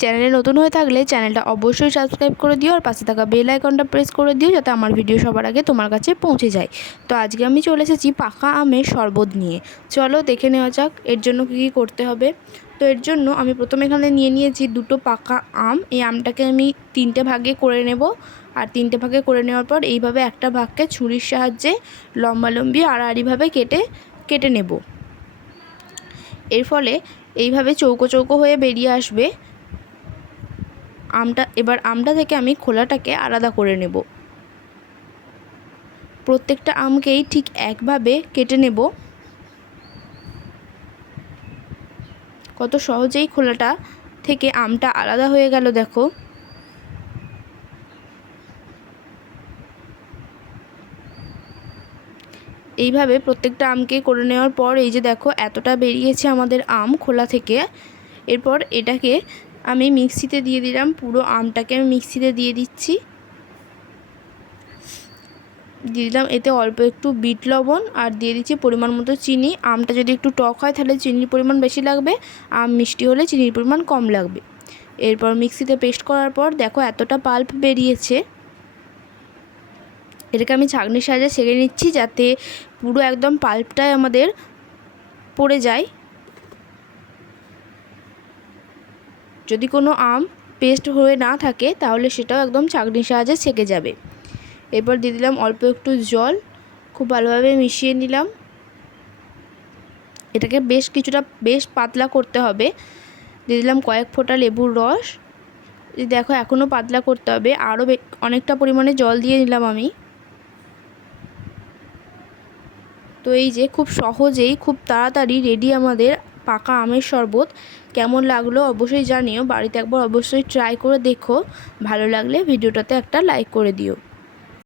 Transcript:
চ্যানেলে নতুন হয়ে থাকলে চ্যানেলটা অবশ্যই সাবস্ক্রাইব করে দিও আর পাশে থাকা বেল আইকনটা প্রেস করে দিও যাতে আমার ভিডিও সবার আগে তোমার কাছে পৌঁছে যায়। তো আজকে আমি চলে এসেছি পাকা আমের শরবত নিয়ে। চলো দেখে নেওয়া যাক এর জন্য কী কী করতে হবে। তো এর জন্য আমি প্রথমে এখানে নিয়ে নিয়েছি দুটো পাকা আম। এই আমটাকে আমি তিনটে ভাগে করে নেব। আর তিনটে ভাগে করে নেওয়ার পর এইভাবে একটা ভাগকে ছুরির সাহায্যে লম্বালম্বি আড়াআড়িভাবে কেটে কেটে নেব। এর ফলে এইভাবে চৌকো চৌকো হয়ে বেরিয়ে আসবে। আমটা, এবার আমটা থেকে আমি খোলাটাকে আলাদা করে নেব। প্রত্যেকটা আমকেই ঠিক একভাবে কেটে নেব। কত সহজেই খোলাটা থেকে আমটা আলাদা হয়ে গেল, দেখো। এইভাবে প্রত্যেকটা আমকে করে নেওয়ার পর, এই যে দেখো, এতটা বেরিয়েছে আমাদের আম খোলা থেকে। এরপর এটাকে আমি মিক্সিতে দিয়ে দিলাম, পুরো আমটাকে আমি মিক্সিতে দিয়ে দিচ্ছি। দিয়ে দিলাম এতে অল্প একটু বিট লবণ আর দিয়ে দিচ্ছি পরিমাণ মতো চিনি। আমটা যদি একটু টক হয় তাহলে চিনির পরিমাণ বেশি লাগবে, আম মিষ্টি হলে চিনির পরিমাণ কম লাগবে। এরপর মিক্সিতে পেস্ট করার পর দেখো এতটা পাল্প বেরিয়েছে। এটাকে আমি ছাঁকনির সাহায্যে সেঁকে নিচ্ছি যাতে পুরো একদম পাল্পটাই আমাদের পড়ে যায়। যদি কোনো আম পেস্ট হয়ে না থাকে, তাহলে সেটাও একদম ছাঁকনির সাহায্যে ছেঁকে যাবে। এরপর দিয়ে দিলাম অল্প একটু জল, খুব ভালোভাবে মিশিয়ে নিলাম। এটাকে বেশ কিছুটা, বেশ পাতলা করতে হবে। দিয়ে দিলাম কয়েক ফোঁটা লেবুর রস। দেখো এখনও পাতলা করতে হবে। আরও অনেকটা পরিমাণে জল দিয়ে নিলাম আমি। তো এই যে খুব সহজেই, খুব তাড়াতাড়ি রেডি আমাদের পাকা আমের শরবত। কেমন লাগল অবশ্যই জানিও। বাড়িতে একবার অবশ্যই ট্রাই করে দেখো। ভালো লাগলে ভিডিওটাতে একটা লাইক করে দিও।